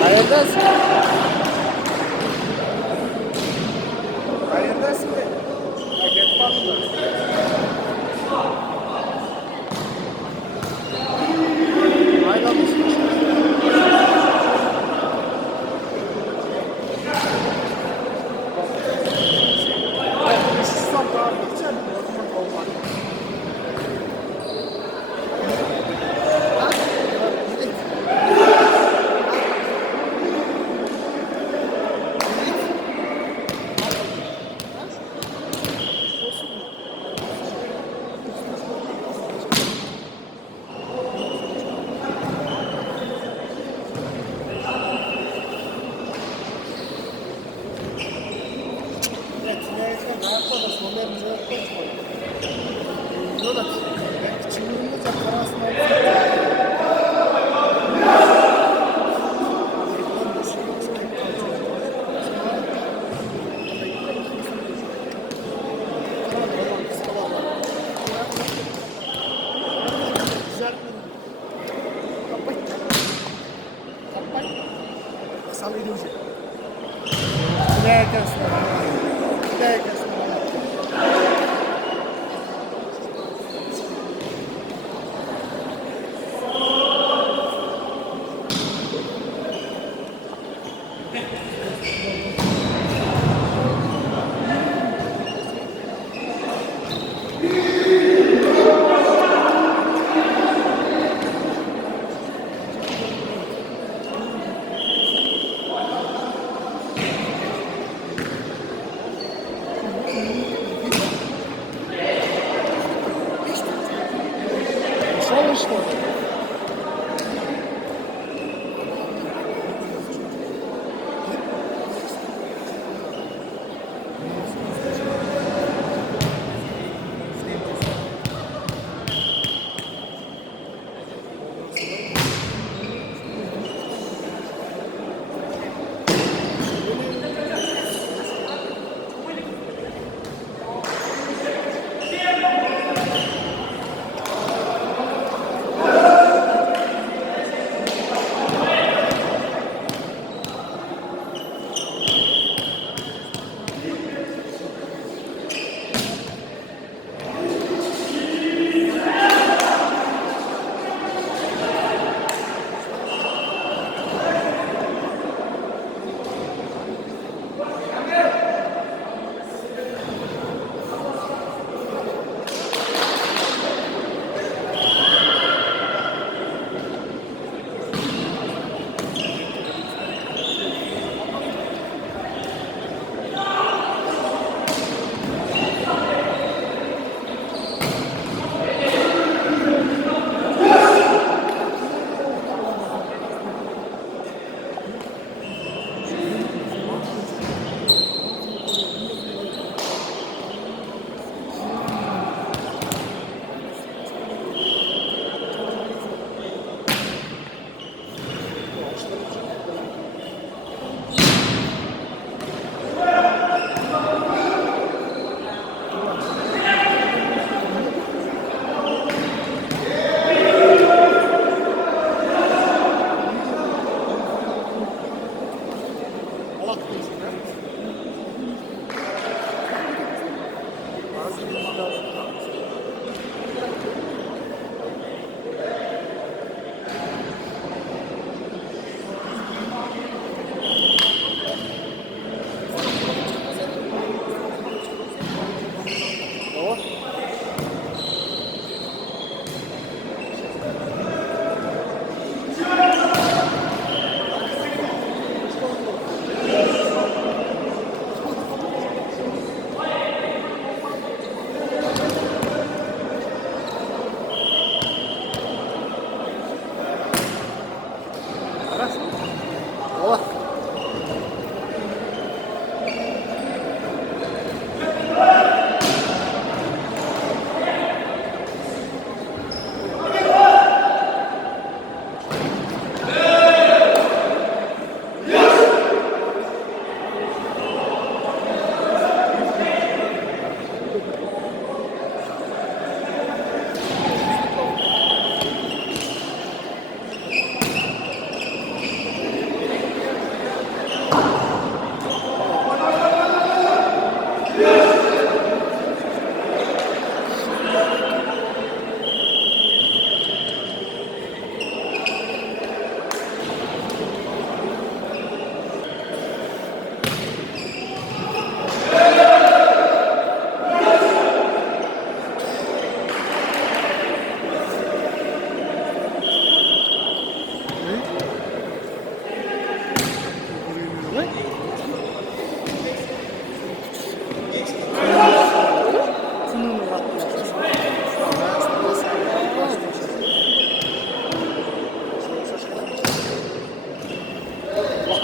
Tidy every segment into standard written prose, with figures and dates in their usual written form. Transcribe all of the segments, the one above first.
Hayırlısı. Hayırlısı de. Ya get bakalım. Hayırlısı. Sistem daha geçer mi? Olmaz.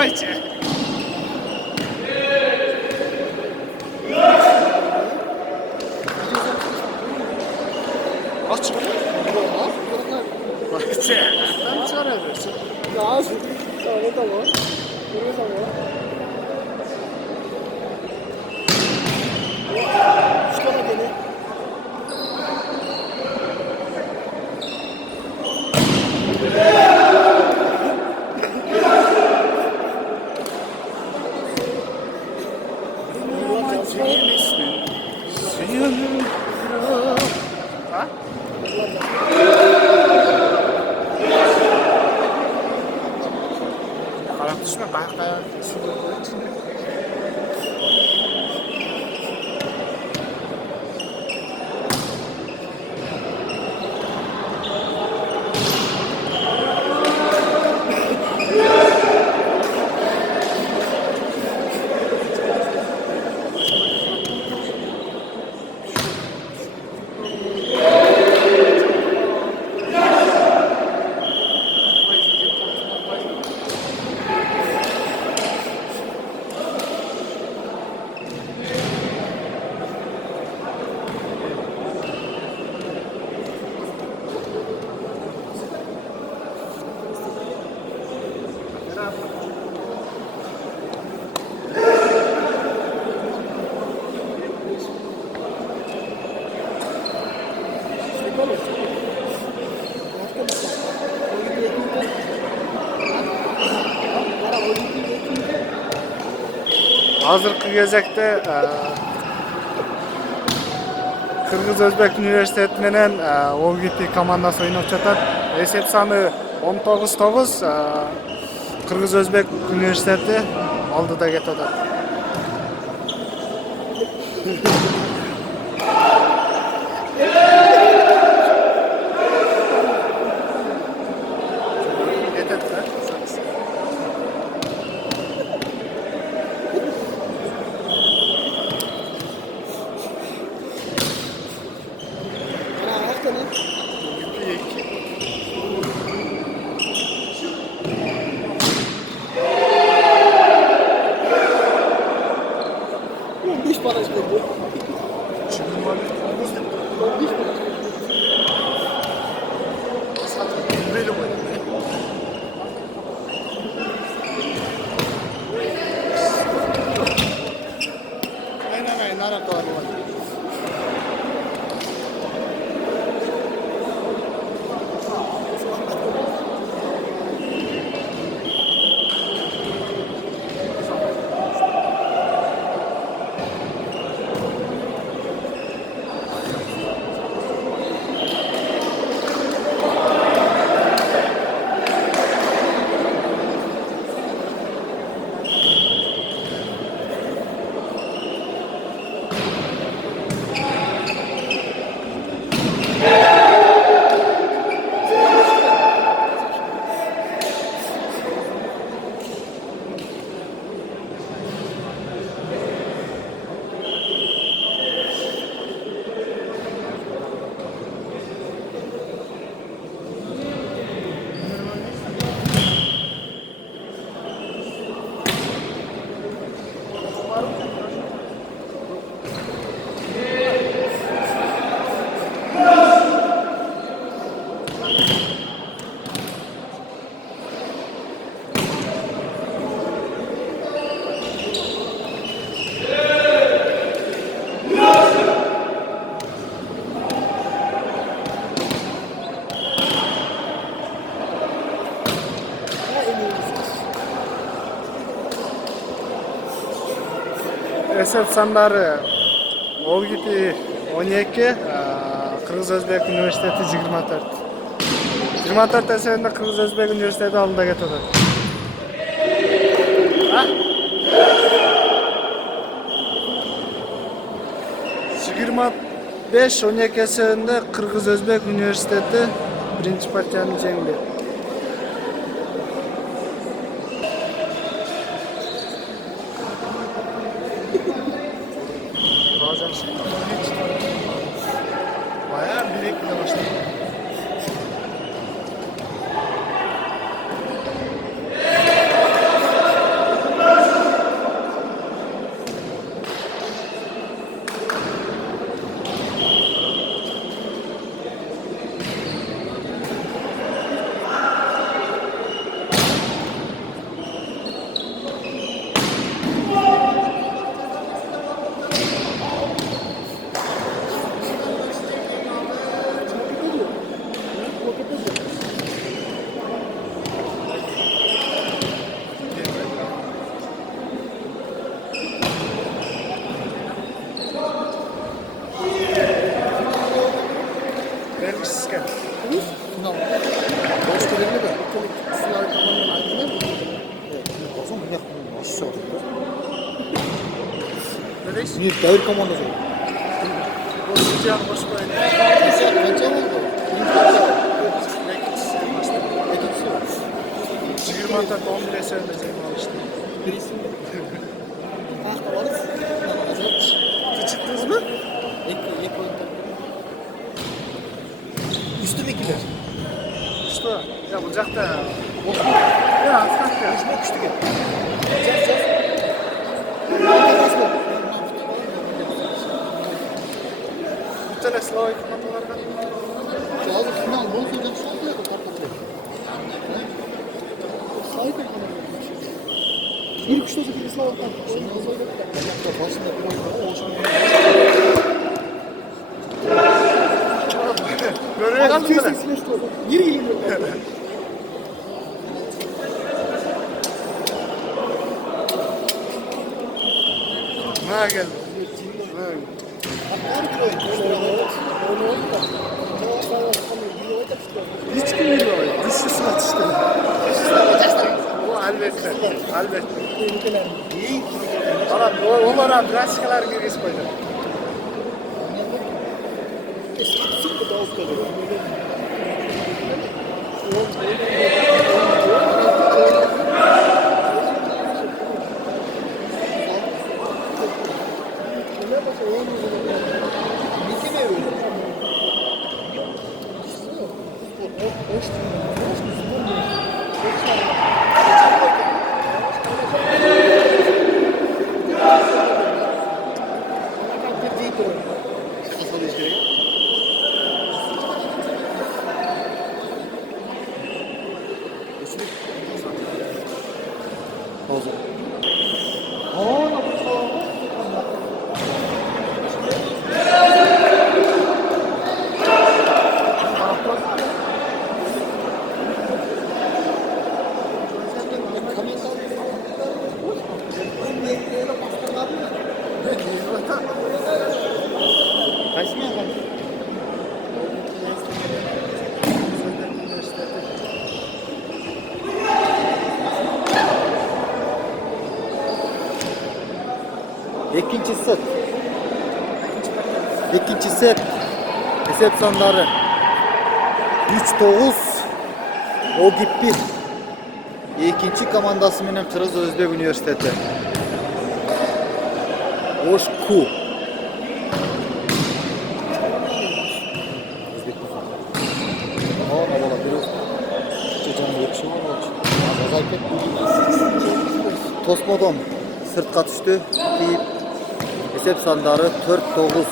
Haydi. Aç. Haydi. Sen çıkarabilirsin. Ya tamam. Buraya tamam. Üç tane gene. Ha? Karak düşme, kayak. Hazırkı gezekte Kırgız Özbek Üniversitesi menen OGT komandası oynap жатат. Esep sаны 19-9 Kırgız Özbek Üniversitesi aldıda кетип атат. Beş para çıkardı. Aynen nara kadar var. Esep sandары OGT 12, Kırgız Özbek Üniversitesi 24. 24 esebinde Kırgız Özbek Üniversitesi alında кетип атат. Ha? 25-12 esebinde Kırgız Özbek Üniversitesi birinci partiyanı жеңди. Bayağı bilekle başladı. Ne devir komandası. Bozulcan hoş geldin. Kaça oldu? İkincisi başladı. İkincisi. 20 atak 11'e söyleyeceğim alıştım. Birisi mi? Varız. Çıktınız mı? Ek oyunda. Üstü mü ikiler? İşte yapılacak da. Boş mu? Ya aslan ya. Üstü üstü gel. Çaz çaz. Arkadaş mı? Bir tane Slovak matalardan. Cihazı final bunu söyleyecek şey oluyor da korkutlu. Sahip ekonomi. Bir kuşta da birisi var. Şimdi hızlı oynadık. Başında bir oyunda o hoşuma Görüyor kaldın mı? Yeri geliyor. Ha geldi. Hiç kim bilmiyor. Güçlüsün atıştı. Bu elbette. Elbette. Valla onlara plastikalar girgis koydu. Kaçmıyor mu? İkinci set. İkinci set. Hesap sanları. 3-9. O gitti. İkinci komandası benim Kırız Özbek Üniversiteti. Oşku. Tosmodon sırtqa düştü deyip hesap sanları 4-9.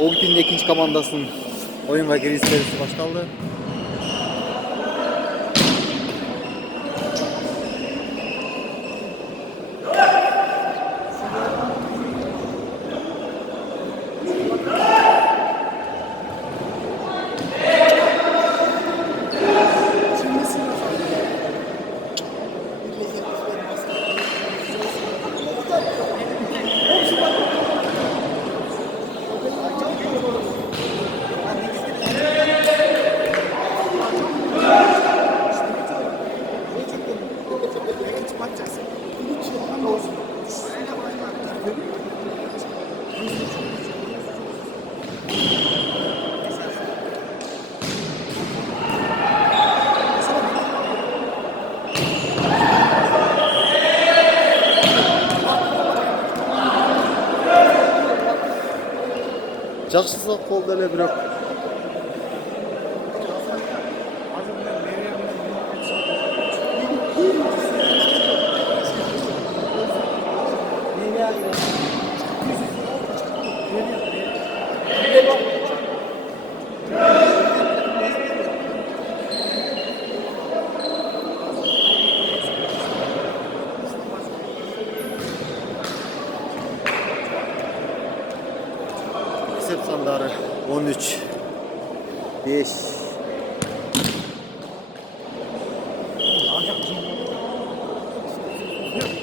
O günün ikinci komandasının oyunga giriş serisi başlandı. Жақсысы қолда эле бирок hesap sanları 13 5 Hesap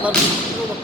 Onlar bir yolu.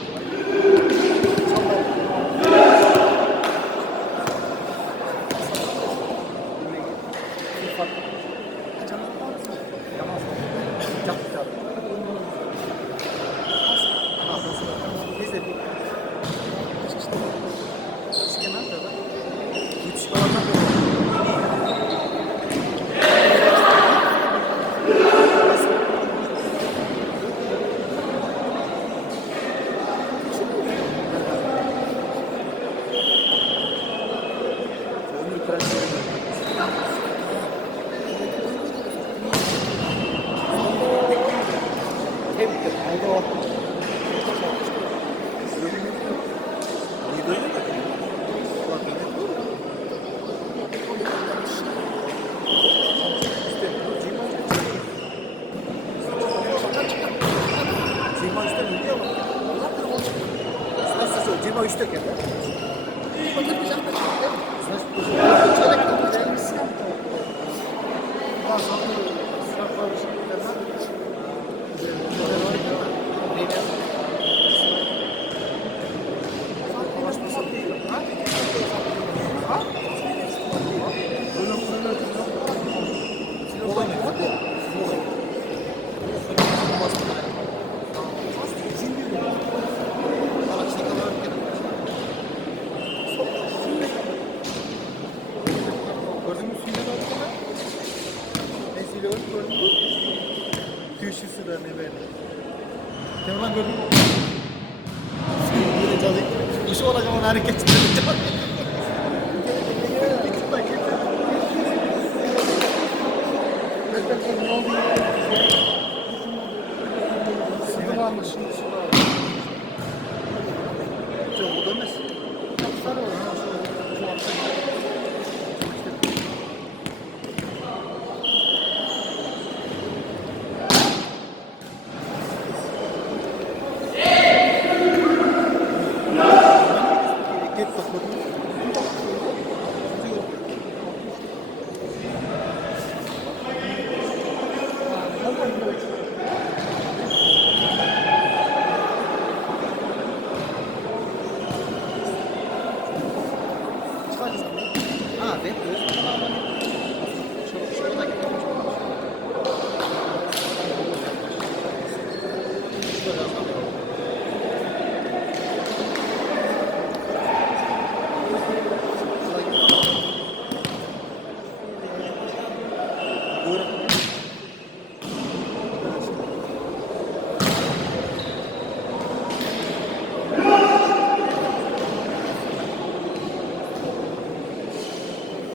Teoman gördün mü? Böyle çalayım. İşi olacak ona hareket çıkaracak. Sıvı varmış şimdi sıvı var. Çok o dönmez. Sarı var ha. Git bakalım.